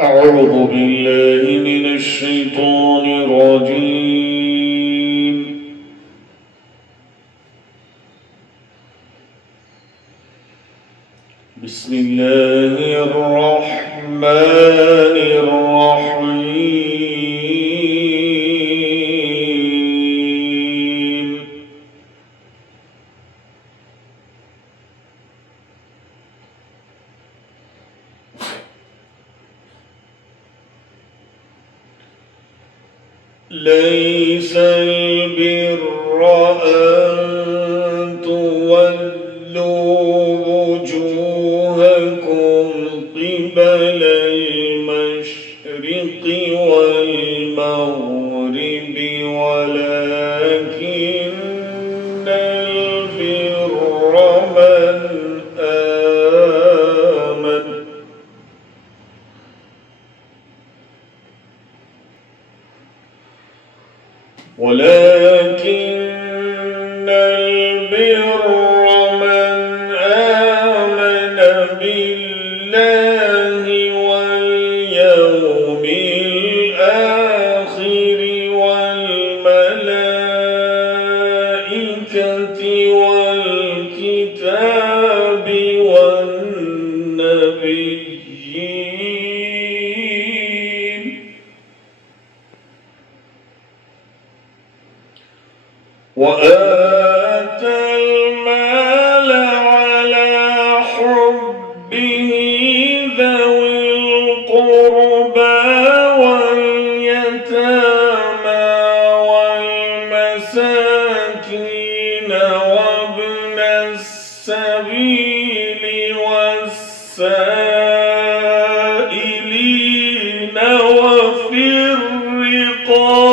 أعوذ بالله من الشيطان الرجيم. بسم الله الرحمن الرحيم. ليس البر أن تولوا وجوهكم قبل المشرق والمغرب ولكن البر من آمن بالله واليوم الآخر والملائكة والكتاب والنبيين وآتى المال على حبه ذوي القربى واليتامى والمساكين وابن السبيل والسائلين وفي الرقاب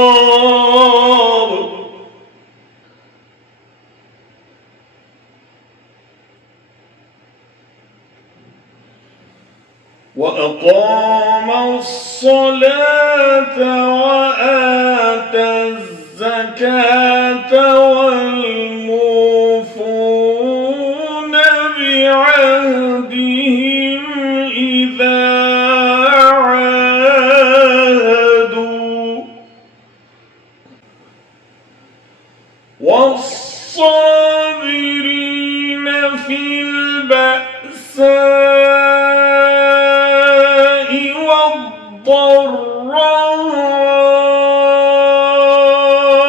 وأقام الصلاة وآتى الزكاة والموفون بعهدهم إذا عاهدوا والصابرين في البأساء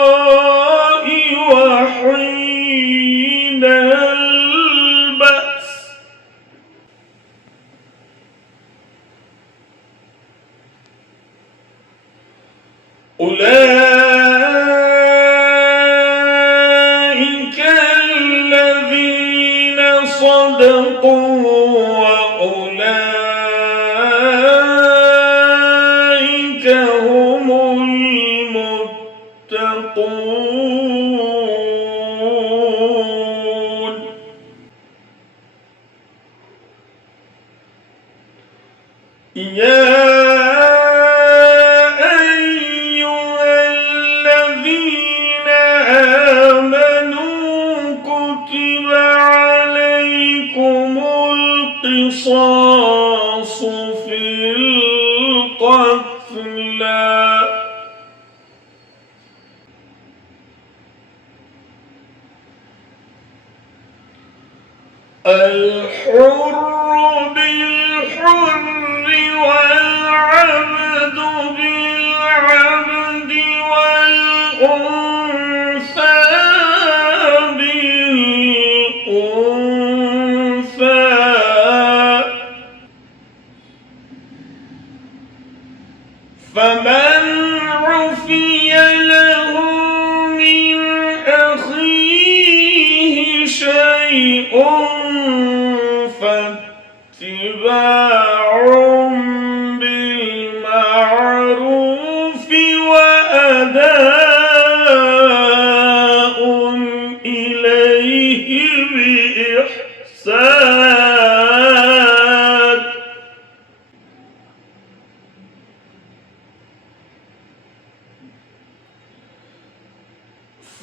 والضراء وحين البأس أولئك الذين صدقوا وأولئك هم المتقون. يا أيها الذين آمنوا كتب عليكم القصاص في القتلى الحر بالحر والعبد بالعبد والأنثى بالأنثى فمن عفي له من أخيه شيء فاتباع بالمعروف وأداء إليه بإحسان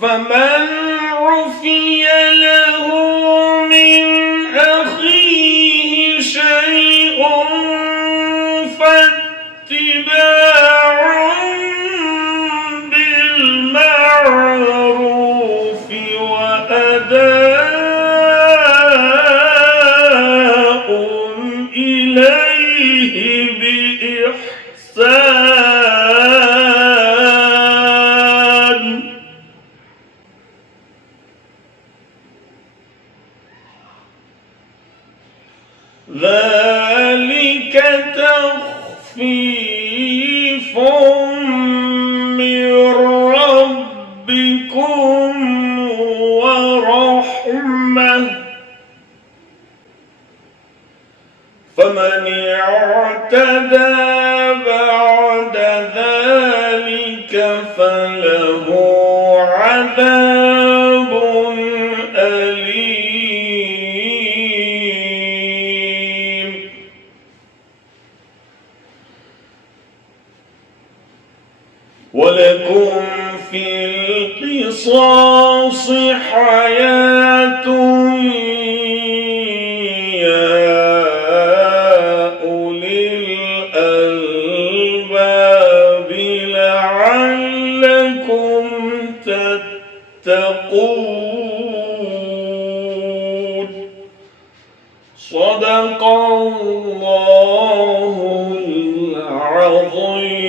فمن عفي له من أخيه شيء فاتباع اتباع بالمعروف وأداء إليه بإحسان. ذلك تخفيف من ربكم ورحمة، فمن اعتدى بعد ذلك فله عذاب أليم. ولكم في القصاص حياة يا أولي الألباب لعلكم تتقون. صدق الله العظيم.